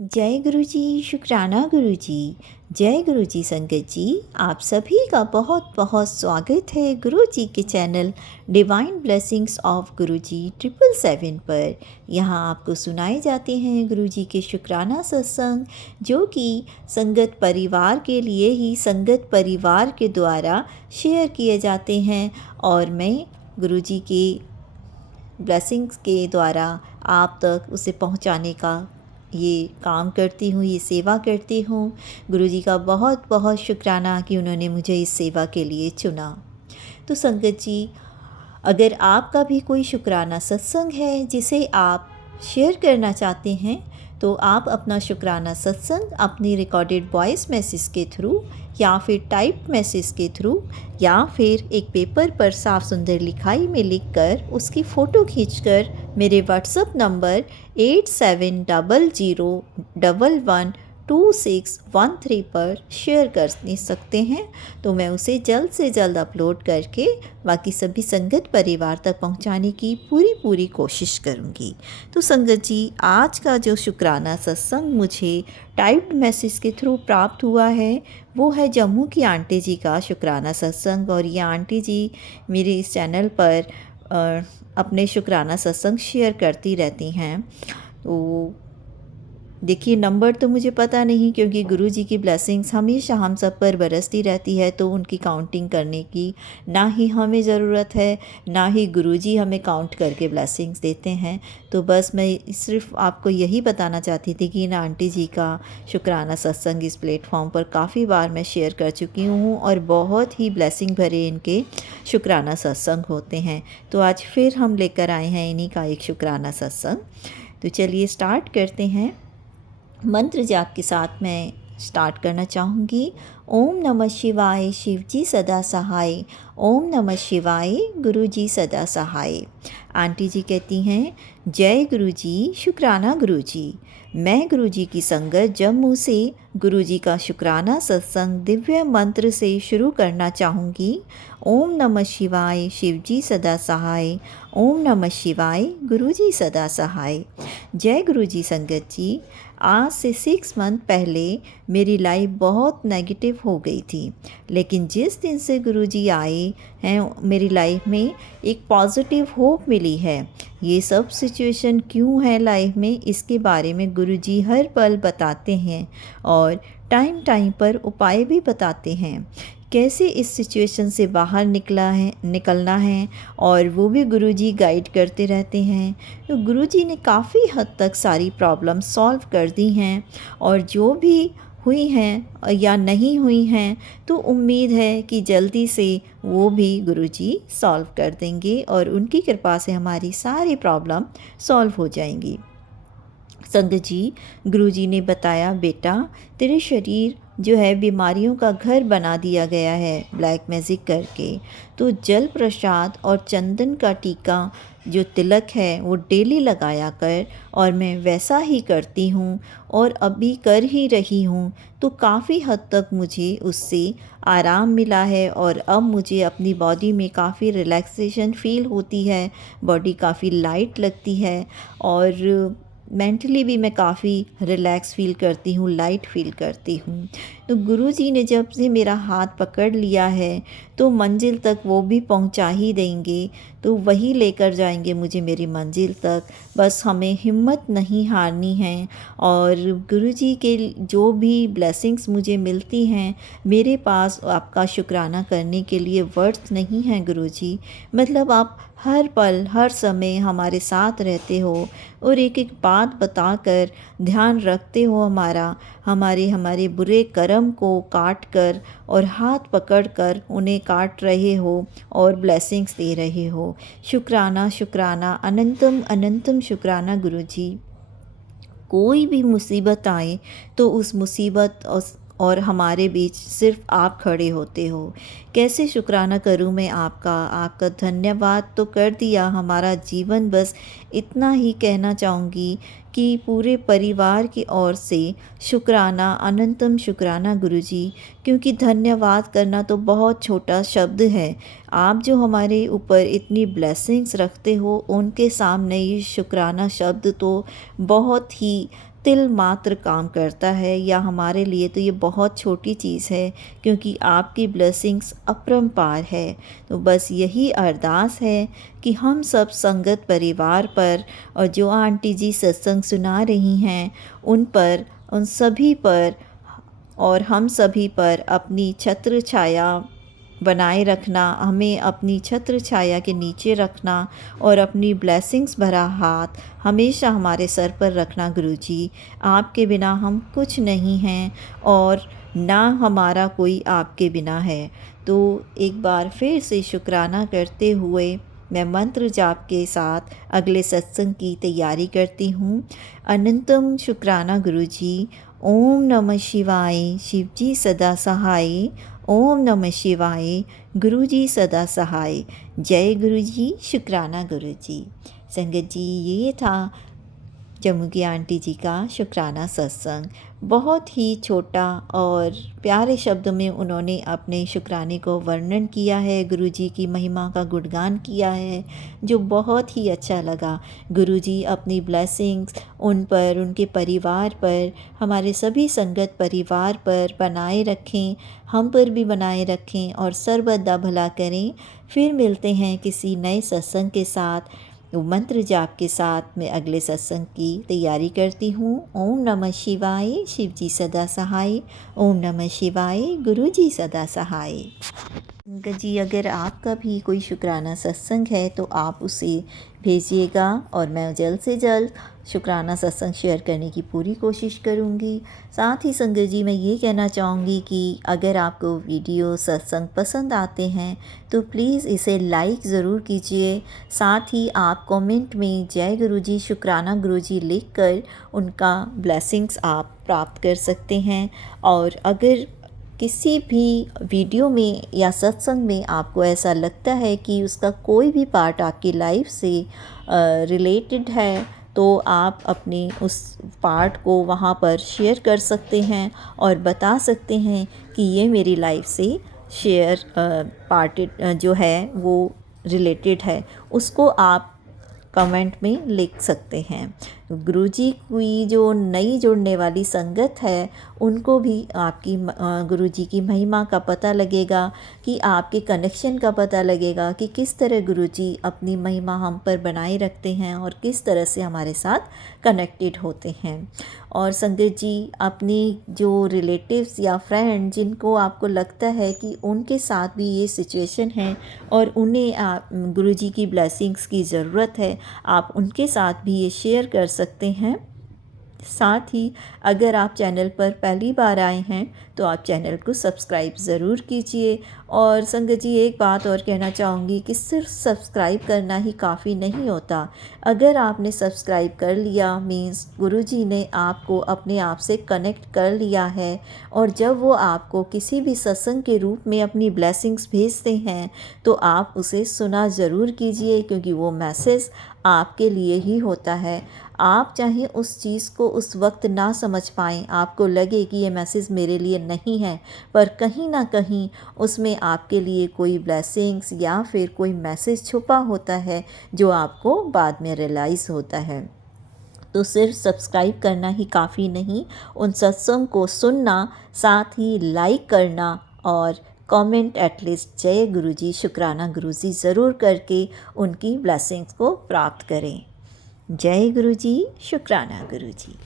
जय गुरु जी, शुक्राना गुरु जी। जय गुरु जी संगत जी, आप सभी का बहुत बहुत स्वागत है गुरु जी के चैनल डिवाइन ब्लेसिंग्स ऑफ गुरु जी 777 पर। यहाँ आपको सुनाए जाते हैं गुरु जी के शुक्राना सत्संग, जो कि संगत परिवार के लिए ही संगत परिवार के द्वारा शेयर किए जाते हैं और मैं गुरु जी के ब्लेसिंग्स के द्वारा आप तक उसे पहुँचाने का ये काम करती हूँ, ये सेवा करती हूँ। गुरु जी का बहुत बहुत शुक्राना कि उन्होंने मुझे इस सेवा के लिए चुना। तो संगत जी, अगर आपका भी कोई शुक्राना सत्संग है जिसे आप शेयर करना चाहते हैं, तो आप अपना शुक्राना सत्संग अपनी रिकॉर्डेड वॉइस मैसेज के थ्रू या फिर टाइप मैसेज के थ्रू या फिर एक पेपर पर साफ सुंदर लिखाई में लिखकर उसकी फ़ोटो खींचकर मेरे व्हाट्सएप नंबर 8700112613 पर शेयर कर सकते हैं। तो मैं उसे जल्द से जल्द अपलोड करके बाकी सभी संगत परिवार तक पहुंचाने की पूरी कोशिश करूंगी। तो संगत जी, आज का जो शुक्राना सत्संग मुझे टाइप्ड मैसेज के थ्रू प्राप्त हुआ है, वो है जम्मू की आंटी जी का शुक्राना सत्संग। और ये आंटी जी मेरे इस चैनल पर अपने शुक्राना सत्संग शेयर करती रहती हैं। तो देखिए, नंबर तो मुझे पता नहीं, क्योंकि गुरु जी की ब्लेसिंग्स हमेशा हम सब पर बरसती रहती है, तो उनकी काउंटिंग करने की ना ही हमें ज़रूरत है, ना ही गुरु जी हमें काउंट करके ब्लेसिंग्स देते हैं। तो बस मैं सिर्फ आपको यही बताना चाहती थी कि इन आंटी जी का शुक्राना सत्संग इस प्लेटफॉर्म पर काफ़ी बार मैं शेयर कर चुकी हूँ और बहुत ही ब्लेसिंग भरे इनके शुक्राना सत्संग होते हैं। तो आज फिर हम लेकर आए हैं इन्हीं का एक शुक्राना सत्संग। तो चलिए स्टार्ट करते हैं। मंत्र जाप के साथ मैं स्टार्ट करना चाहूँगी। ओम नमः शिवाय, शिव जी सदा सहाय। ओम नमः शिवाय, गुरु जी सदा सहाय। आंटी जी कहती हैं, जय गुरु जी, शुक्राना गुरु जी। मैं गुरु जी की संगत जम्मू से गुरु जी का शुक्राना सत्संग दिव्य मंत्र से शुरू करना चाहूँगी। ओम नमः शिवाय, शिव जी सदा सहाय। ओम नमः शिवाय, गुरु जी सदा सहाय। जय गुरु जी संगत जी। आज से 6 मंथ पहले मेरी लाइफ बहुत नेगेटिव हो गई थी, लेकिन जिस दिन से गुरु जी आए हैं मेरी लाइफ में एक पॉजिटिव होप मिली है। ये सब सिचुएशन क्यों है लाइफ में, इसके बारे में गुरु जी हर पल बताते हैं और टाइम पर उपाय भी बताते हैं, कैसे इस सिचुएशन से बाहर निकलना है, और वो भी गुरुजी गाइड करते रहते हैं। तो गुरुजी ने काफ़ी हद तक सारी प्रॉब्लम सॉल्व कर दी हैं, और जो भी हुई हैं या नहीं हुई हैं तो उम्मीद है कि जल्दी से वो भी गुरुजी सॉल्व कर देंगे और उनकी कृपा से हमारी सारी प्रॉब्लम सॉल्व हो जाएंगी। संगत जी, गुरुजी ने बताया, बेटा तेरे शरीर जो है बीमारियों का घर बना दिया गया है ब्लैक मैजिक करके। तो जल प्रसाद और चंदन का टीका जो तिलक है वो डेली लगाया कर, और मैं वैसा ही करती हूँ और अभी कर ही रही हूँ। तो काफ़ी हद तक मुझे उससे आराम मिला है और अब मुझे अपनी बॉडी में काफ़ी रिलैक्सेशन फील होती है, बॉडी काफ़ी लाइट लगती है और मेंटली भी मैं काफ़ी रिलैक्स फील करती हूँ, लाइट फील करती हूँ। तो गुरुजी ने जब से मेरा हाथ पकड़ लिया है तो मंजिल तक वो भी पहुँचा ही देंगे, तो वही लेकर जाएंगे मुझे मेरी मंजिल तक। बस हमें हिम्मत नहीं हारनी है, और गुरुजी के जो भी ब्लेसिंग्स मुझे मिलती हैं, मेरे पास आपका शुक्राना करने के लिए वर्ड्स नहीं हैं गुरुजी। मतलब आप हर पल हर समय हमारे साथ रहते हो और एक बात बताकर ध्यान रखते हो हमारे बुरे कर्म को काट कर और हाथ पकड़ कर उन्हें काट रहे हो और ब्लेसिंग्स दे रहे हो। शुक्राना शुक्राना, अनंतम अनंतम शुक्राना गुरुजी। कोई भी मुसीबत आए तो उस मुसीबत और हमारे बीच सिर्फ आप खड़े होते हो। कैसे शुक्राना करूं मैं आपका धन्यवाद तो कर दिया, हमारा जीवन बस इतना ही कहना चाहूँगी कि पूरे परिवार की ओर से शुक्राना, अनंतम शुक्राना गुरुजी। क्योंकि धन्यवाद करना तो बहुत छोटा शब्द है, आप जो हमारे ऊपर इतनी ब्लेसिंग्स रखते हो उनके सामने ये शुक्राना शब्द तो बहुत ही तिल मात्र काम करता है, या हमारे लिए तो ये बहुत छोटी चीज़ है, क्योंकि आपकी ब्लेसिंग्स अपरंपार है। तो बस यही अरदास है कि हम सब संगत परिवार पर, और जो आंटी जी सत्संग सुना रही हैं उन पर, उन सभी पर और हम सभी पर अपनी छत्र छाया बनाए रखना, हमें अपनी छत्र छाया के नीचे रखना और अपनी ब्लेसिंग्स भरा हाथ हमेशा हमारे सर पर रखना। गुरुजी, आपके बिना हम कुछ नहीं हैं और ना हमारा कोई आपके बिना है। तो एक बार फिर से शुक्राना करते हुए मैं मंत्र जाप के साथ अगले सत्संग की तैयारी करती हूँ। अनंतम शुक्राना गुरुजी। ओम नमः शिवाय। शिवजी सदा सहाय। ओम नमः शिवाय। गुरुजी सदा सहाय। जय गुरुजी। शुक्राना गुरुजी। संगत जी, ये था जम्मू की आंटी जी का शुक्राना सत्संग। बहुत ही छोटा और प्यारे शब्दों में उन्होंने अपने शुक्राने को वर्णन किया है, गुरुजी की महिमा का गुणगान किया है, जो बहुत ही अच्छा लगा। गुरुजी अपनी ब्लेसिंग्स उन पर, उनके परिवार पर, हमारे सभी संगत परिवार पर बनाए रखें, हम पर भी बनाए रखें और सर्वदा भला करें। फिर मिलते हैं किसी नए सत्संग के साथ, मंत्र जाप के साथ। मैं अगले सत्संग की तैयारी करती हूँ। ओम नमः शिवाय। शिवजी सदा सहाय। ओम नमः शिवाय। गुरुजी सदा सहाय। अंकल जी, अगर आपका भी कोई शुक्राना सत्संग है तो आप उसे भेजिएगा और मैं जल्द से जल्द शुक्राना सत्संग शेयर करने की पूरी कोशिश करूँगी। साथ ही संगत जी, मैं ये कहना चाहूँगी कि अगर आपको वीडियो सत्संग पसंद आते हैं तो प्लीज़ इसे लाइक ज़रूर कीजिए। साथ ही आप कमेंट में जय गुरुजी, शुक्राना गुरुजी लिख कर उनका ब्लेसिंग्स आप प्राप्त कर सकते हैं। और अगर किसी भी वीडियो में या सत्संग में आपको ऐसा लगता है कि उसका कोई भी पार्ट आपकी लाइफ से रिलेटेड है, तो आप अपने उस पार्ट को वहाँ पर शेयर कर सकते हैं और बता सकते हैं कि ये मेरी लाइफ से शेयर पार्ट जो है वो रिलेटेड है, उसको आप कमेंट में लिख सकते हैं। गुरुजी की जो नई जुड़ने वाली संगत है उनको भी आपकी गुरुजी की महिमा का पता लगेगा, कि आपके कनेक्शन का पता लगेगा कि किस तरह गुरुजी अपनी महिमा हम पर बनाए रखते हैं और किस तरह से हमारे साथ कनेक्टेड होते हैं। और संगत जी, अपनी जो रिलेटिव्स या फ्रेंड जिनको आपको लगता है कि उनके साथ भी ये सिचुएशन है और उन्हें गुरुजी की ब्लेसिंग्स की ज़रूरत है, आप उनके साथ भी ये शेयर कर सकते हैं। साथ ही अगर आप चैनल पर पहली बार आए हैं तो आप चैनल को सब्सक्राइब ज़रूर कीजिए। और संगत जी, एक बात और कहना चाहूँगी कि सिर्फ सब्सक्राइब करना ही काफ़ी नहीं होता। अगर आपने सब्सक्राइब कर लिया मीन्स गुरुजी ने आपको अपने आप से कनेक्ट कर लिया है, और जब वो आपको किसी भी सत्संग के रूप में अपनी ब्लेसिंग्स भेजते हैं तो आप उसे सुना ज़रूर कीजिए, क्योंकि वो मैसेज आपके लिए ही होता है। आप चाहे उस चीज़ को उस वक्त ना समझ पाएँ, आपको लगे कि ये मैसेज मेरे लिए नहीं है, पर कहीं ना कहीं उसमें आपके लिए कोई ब्लेसिंग्स या फिर कोई मैसेज छुपा होता है जो आपको बाद में रियलाइज़ होता है। तो सिर्फ सब्सक्राइब करना ही काफ़ी नहीं, उन सत्संग को सुनना, साथ ही लाइक करना और कमेंट एटलीस्ट जय गुरुजी, शुक्राना गुरुजी ज़रूर करके उनकी ब्लेसिंग्स को प्राप्त करें। जय गुरुजी, शुक्राना गुरुजी।